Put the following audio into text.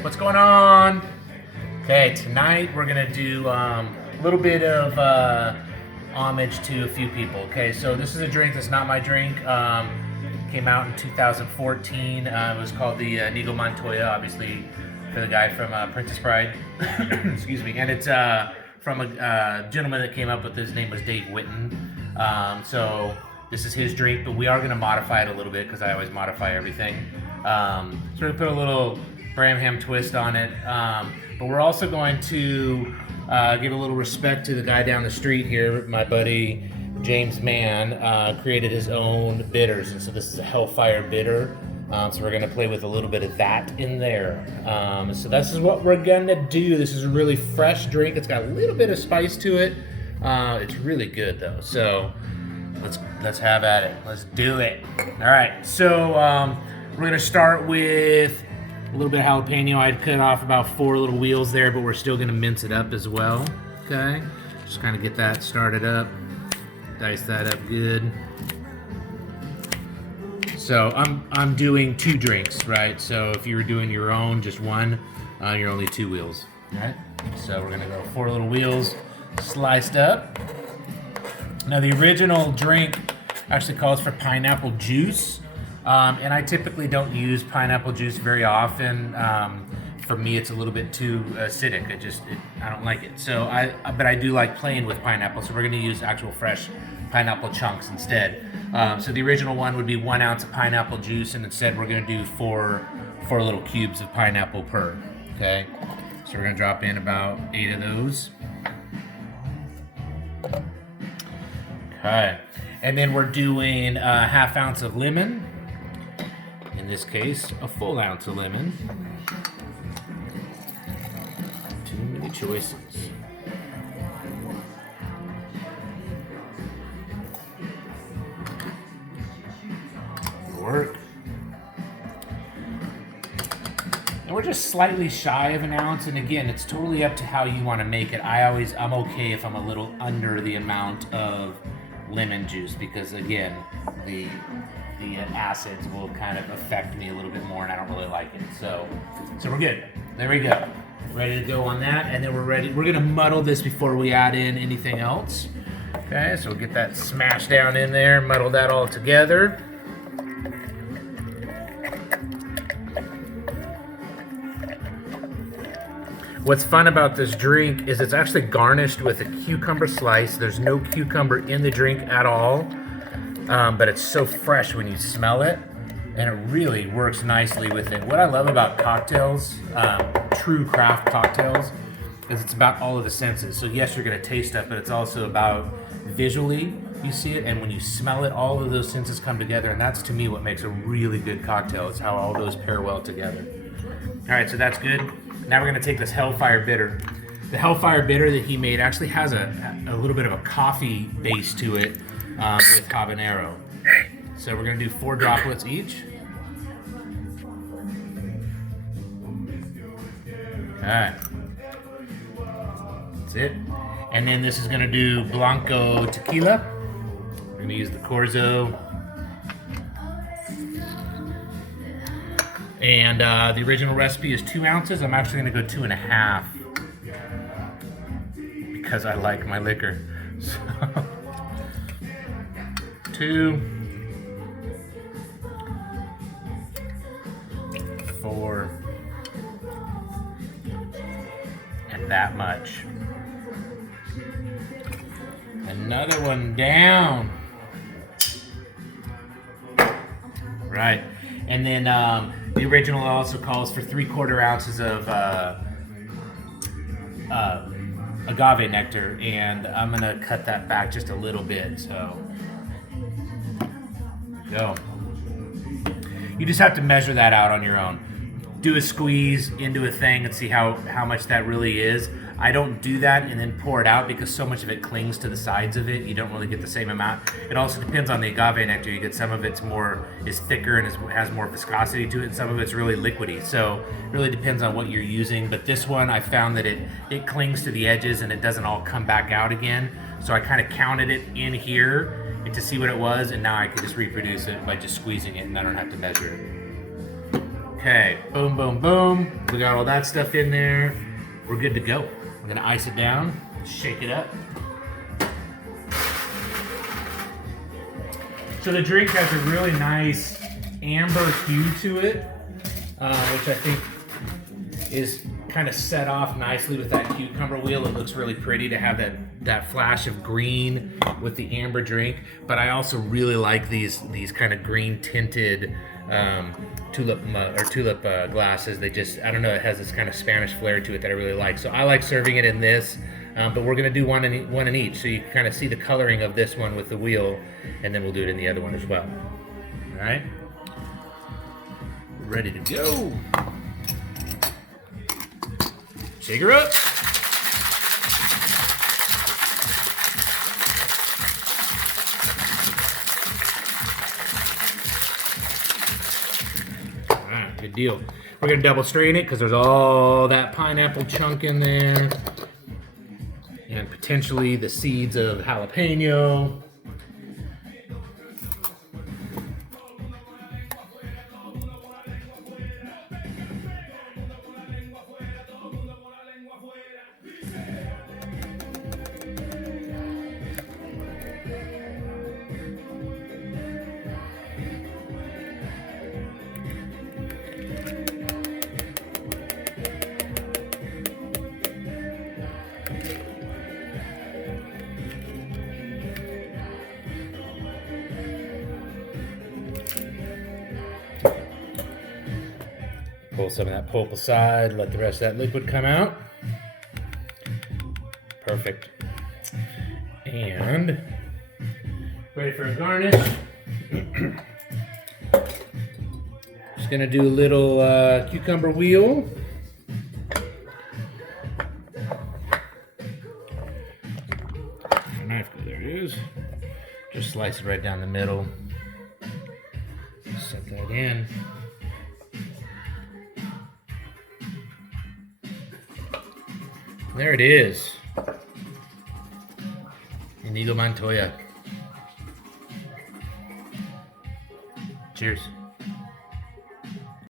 What's going on? Okay, tonight we're gonna do a little bit of homage to a few people. Okay, so this is a drink that's not my drink. Came out in 2014. It was called the Inigo Montoya, obviously for the guy from Princess Bride. Excuse me. And it's from a gentleman that came up with this. His name was Dave Whitten. So this is his drink, but we are going to modify it a little bit because I always modify everything. So we're going to put a little Bramham twist on it. But we're also going to give a little respect to the guy down the street here, my buddy James Mann, created his own bitters, and so this is a Hellfire bitter. So we're gonna play with a little bit of that in there. So this is what we're gonna do. This is a really fresh drink. It's got a little bit of spice to it. It's really good though. So let's have at it. Let's do it. All right. So we're gonna start with a little bit of jalapeno. I'd cut off about 4 little wheels there, but we're still gonna mince it up as well. Okay. Just kind of get that started up. Dice that up good. So I'm doing 2 drinks, right? So if you were doing your own, just one, you're only 2 wheels, right? So we're gonna go 4 little wheels, sliced up. Now the original drink actually calls for pineapple juice, and I typically don't use pineapple juice very often. For me, it's a little bit too acidic. I don't like it. So but I do like playing with pineapple. So we're gonna use actual fresh pineapple chunks instead. So the original one would be 1 ounce of pineapple juice, and instead we're gonna do 4 little cubes of pineapple per. Okay. So we're gonna drop in about 8 of those. Okay. And then we're doing a 1/2 ounce of lemon. In this case, a full ounce of lemon. Too many choices. Work. And we're just slightly shy of 1 ounce, and again, it's totally up to how you want to make it. I'm okay if I'm a little under the amount of lemon juice, because again, the acids will kind of affect me a little bit more, and I don't really like it. So we're good. There we go. Ready to go on that, and then we're gonna muddle this before we add in anything else. Okay, so we'll get that smashed down in there, muddle that all together. What's fun about this drink is it's actually garnished with a cucumber slice. There's no cucumber in the drink at all, but it's so fresh when you smell it, and it really works nicely with it. What I love about cocktails, true craft cocktails, is it's about all of the senses. So yes, you're gonna taste stuff, but it's also about visually, you see it, and when you smell it, all of those senses come together, and that's to me what makes a really good cocktail, is how all those pair well together. All right, so that's good. Now we're gonna take this Hellfire bitter. The Hellfire bitter that he made actually has a little bit of a coffee base to it with Habanaro. So we're gonna do 4 droplets each. Okay. That's it. And then this is gonna do Blanco Tequila. We're gonna use the Corzo. And the original recipe is 2 ounces. I'm actually gonna go 2.5 because I like my liquor. So 2, 4, and that much. Another one down. Right, and then the original also calls for 3/4 ounces of Agave Nectar, and I'm gonna cut that back just a little bit. So, you just have to measure that out on your own. Do a squeeze into a thing and see how much that really is. I don't do that and then pour it out because so much of it clings to the sides of it. You don't really get the same amount. It also depends on the agave nectar. You get some of it's is thicker and has more viscosity to it, and some of it's really liquidy. So it really depends on what you're using. But this one, I found that it clings to the edges and it doesn't all come back out again. So I kind of counted it in here to see what it was, and now I can just reproduce it by just squeezing it, and I don't have to measure it. Okay, boom, boom, boom. We got all that stuff in there. We're good to go. We're gonna ice it down, shake it up. So the drink has a really nice amber hue to it, which I think is kind of set off nicely with that cucumber wheel. It looks really pretty to have that flash of green with the amber drink. But I also really like these kind of green tinted tulip glasses. They just, I don't know, it has this kind of Spanish flair to it that I really like. So I like serving it in this, but we're gonna do one in each, so you can kind of see the coloring of this one with the wheel, and then we'll do it in the other one as well. All right, ready to go. Shake her up. All right, good deal. We're gonna double strain it because there's all that pineapple chunk in there, and potentially the seeds of jalapeno. Pull some of that pulp aside, let the rest of that liquid come out. Perfect. And ready for a garnish. Just gonna do a little cucumber wheel. Knife, there it is. Just slice it right down the middle. Set that in. There it is. Inigo Montoya. Cheers.